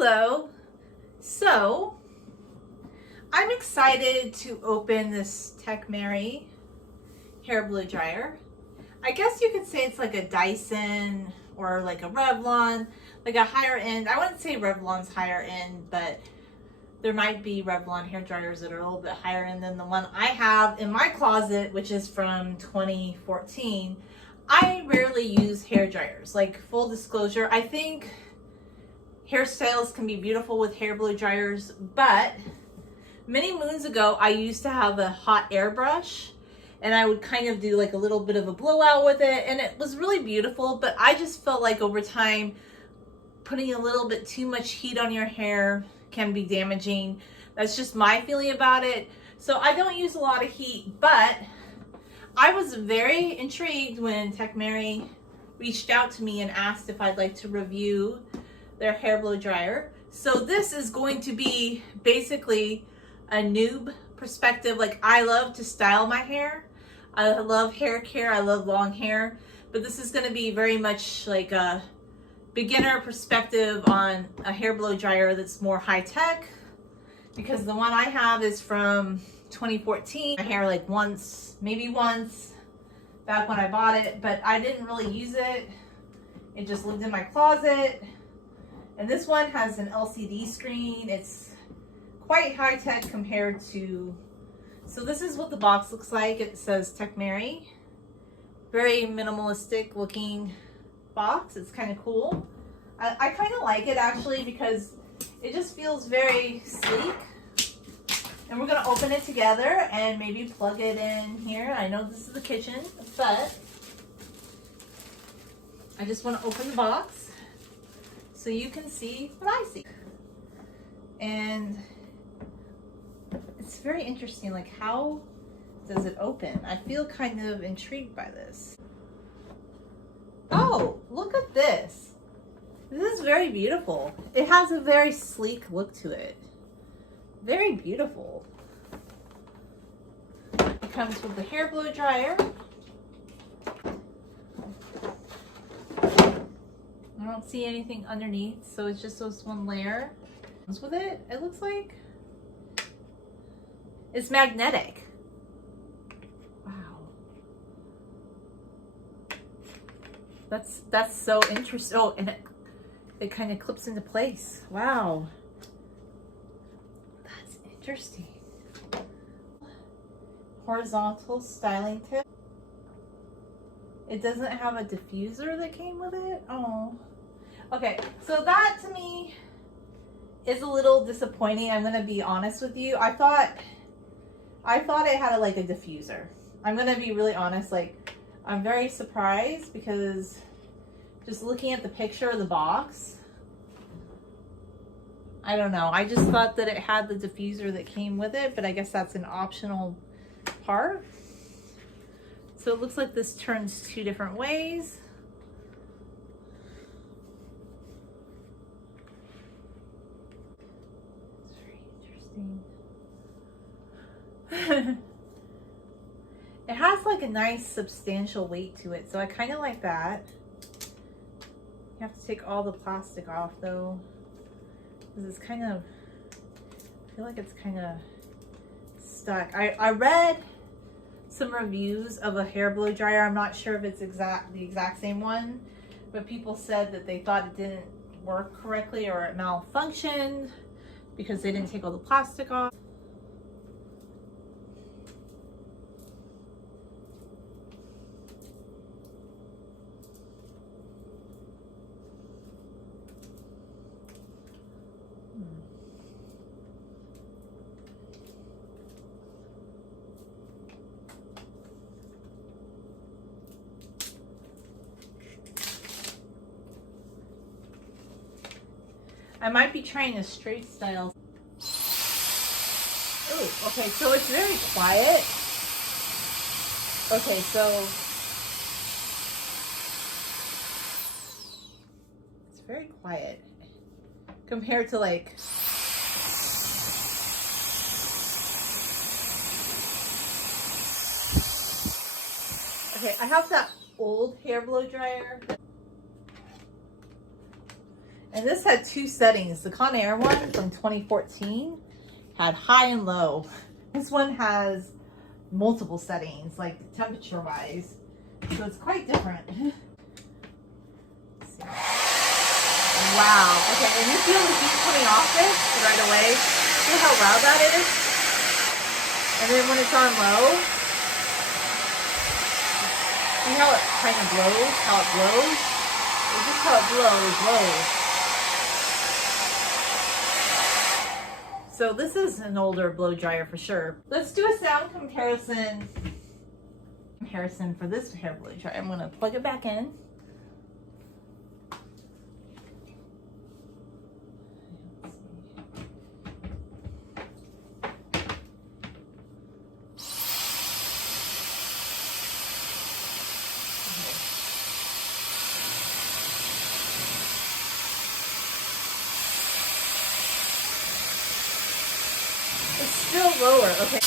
Hello. So, I'm excited to open this Techmeri hair blow dryer. I guess you could say it's like a Dyson or like a Revlon, like a higher end. I wouldn't say Revlon's higher end, but there might be Revlon hair dryers that are a little bit higher end than the one I have in my closet, which is from 2014. I rarely use hair dryers. Like, full disclosure, I think hairstyles can be beautiful with hair blow dryers, but many moons ago, I used to have a hot air brush and I would kind of do like a little bit of a blowout with it, and it was really beautiful, but I just felt like over time, putting a little bit too much heat on your hair can be damaging. That's just my feeling about it. So I don't use a lot of heat, but I was very intrigued when Techmeri reached out to me and asked if I'd like to review their hair blow dryer. So this is going to be basically a noob perspective. Like, I love to style my hair. I love hair care. I love long hair, but this is going to be very much like a beginner perspective on a hair blow dryer that's more high tech, because the one I have is from 2014. My hair like maybe once back when I bought it, but I didn't really use it. It just lived in my closet. And this one has an LCD screen. It's quite high tech compared to, so this is what the box looks like. It says Techmeri. Very minimalistic looking box. It's kind of cool. I kind of like it actually because it just feels very sleek. And we're going to open it together and maybe plug it in here. I know this is the kitchen, but I just want to open the box so you can see what I see. And it's very interesting, like, how does it open? I feel kind of intrigued by this. Oh, look at this. This is very beautiful. It has a very sleek look to it. Very beautiful. It comes with the hair blow dryer. I don't see anything underneath, so it's just this one layer. With it, it looks like it's magnetic. Wow. That's so interesting. Oh, and it kind of clips into place. Wow. That's interesting. Horizontal styling tip. It doesn't have a diffuser that came with it. Oh. Okay, so that to me is a little disappointing. I'm gonna be honest with you. I thought it had like a diffuser. I'm gonna be really honest. Like, I'm very surprised because just looking at the picture of the box, I don't know. I just thought that it had the diffuser that came with it, but I guess that's an optional part. So it looks like this turns two different ways. It's very interesting. It has like a nice substantial weight to it, so I kind of like that. You have to take all the plastic off though, because it's kind of, I feel like it's kind of stuck. I read some reviews of a hair blow dryer. I'm not sure if it's the exact same one, but people said that they thought it didn't work correctly or it malfunctioned because they didn't take all the plastic off. I might be trying a straight style. Oh, okay, so it's very quiet. Okay, so it's very quiet compared to like, okay, I have that old hair blow dryer. And this had two settings. The Conair one from 2014 had high and low. This one has multiple settings, like temperature wise. So it's quite different. Let's see. Wow. Okay, and you feel the heat coming off this right away. See how loud that is? And then when it's on low, see how it kind of blows? How it blows? It's just how it blows. So this is an older blow dryer for sure. Let's do a sound comparison for this hair blow dryer. I'm gonna plug it back in. It's still lower, okay.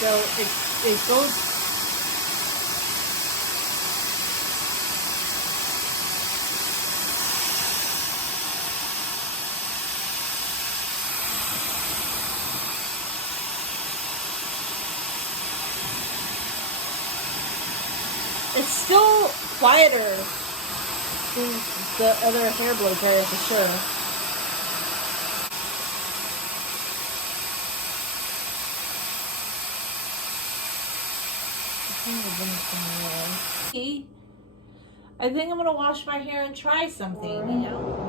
So it goes. It's still quieter than the other hair blow dryer for sure. I think I'm gonna wash my hair and try something, you know?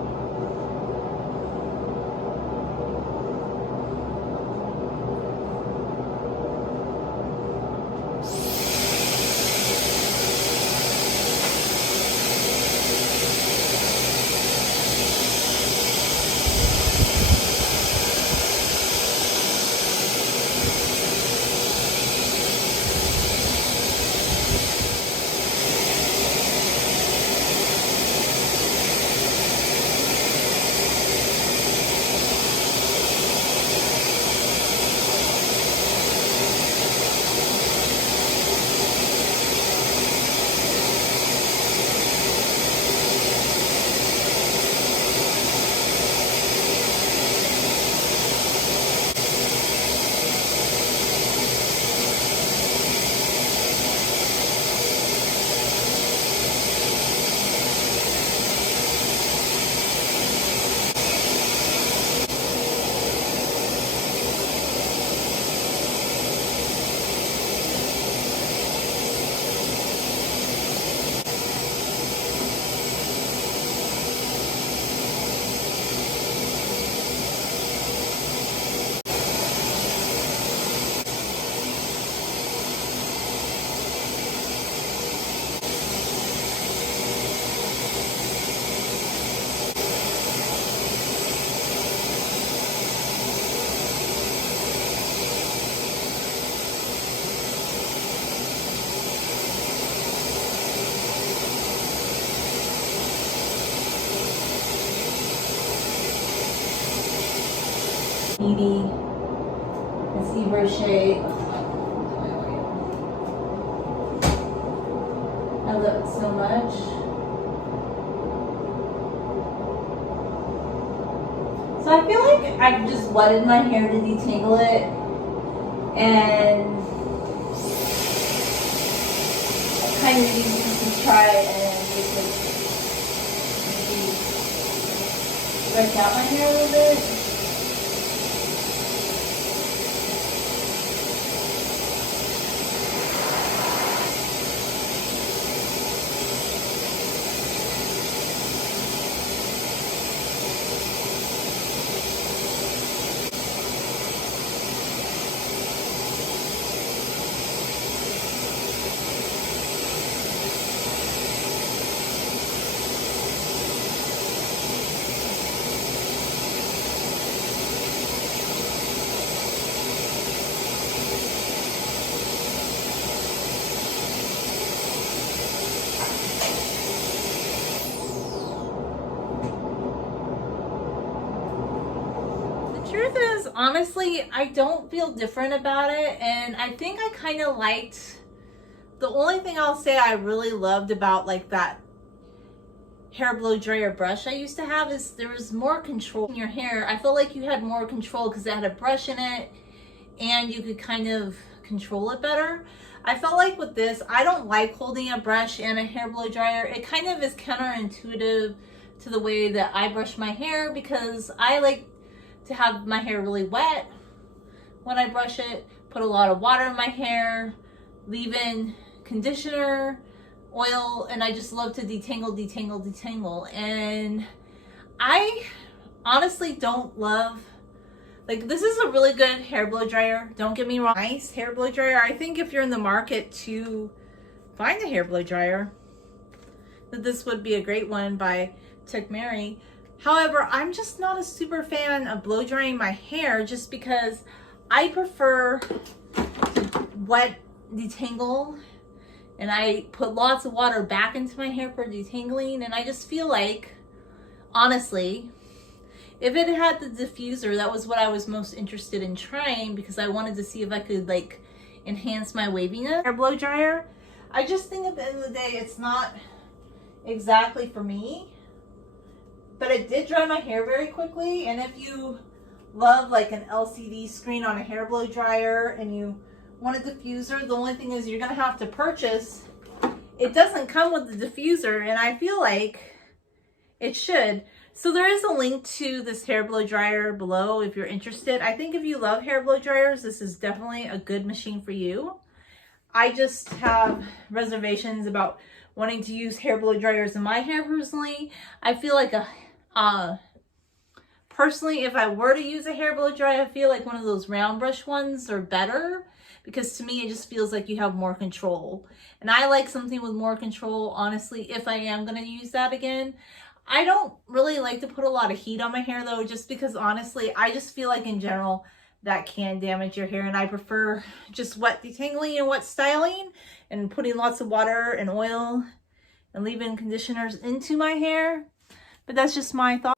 Beauty, the zebra shape. I love it so much. So I feel like I've just wetted my hair to detangle it, and I kind of use this to try and just maybe stretch out my hair a little bit. honestly, I don't feel different about it. And I think I kind of liked, the only thing I'll say I really loved about like that hair blow dryer brush I used to have is there was more control in your hair. I felt like you had more control because it had a brush in it and you could kind of control it better. I felt like with this, I don't like holding a brush and a hair blow dryer. It kind of is counterintuitive to the way that I brush my hair because I like to have my hair really wet when I brush it, put a lot of water in my hair, leave in conditioner, oil, and I just love to detangle. And I honestly don't love, like, this is a really good hair blow dryer. Don't get me wrong. Nice hair blow dryer. I think if you're in the market to find a hair blow dryer, that this would be a great one by Techmeri. However, I'm just not a super fan of blow drying my hair just because I prefer to wet detangle, and I put lots of water back into my hair for detangling, and I just feel like, honestly, if it had the diffuser, that was what I was most interested in trying because I wanted to see if I could like enhance my waviness. Hair blow dryer, I just think at the end of the day, it's not exactly for me, but it did dry my hair very quickly. And if you love like an LCD screen on a hair blow dryer and you want a diffuser, the only thing is you're gonna have to purchase. It doesn't come with the diffuser, and I feel like it should. So there is a link to this hair blow dryer below if you're interested. I think if you love hair blow dryers, this is definitely a good machine for you. I just have reservations about wanting to use hair blow dryers in my hair personally. I feel like personally, if I were to use a hair blow dryer, I feel like one of those round brush ones are better because to me, it just feels like you have more control. And I like something with more control, honestly, if I am gonna use that again. I don't really like to put a lot of heat on my hair though, just because honestly, I just feel like in general, that can damage your hair, and I prefer just wet detangling and wet styling and putting lots of water and oil and leave-in conditioners into my hair. But that's just my thought.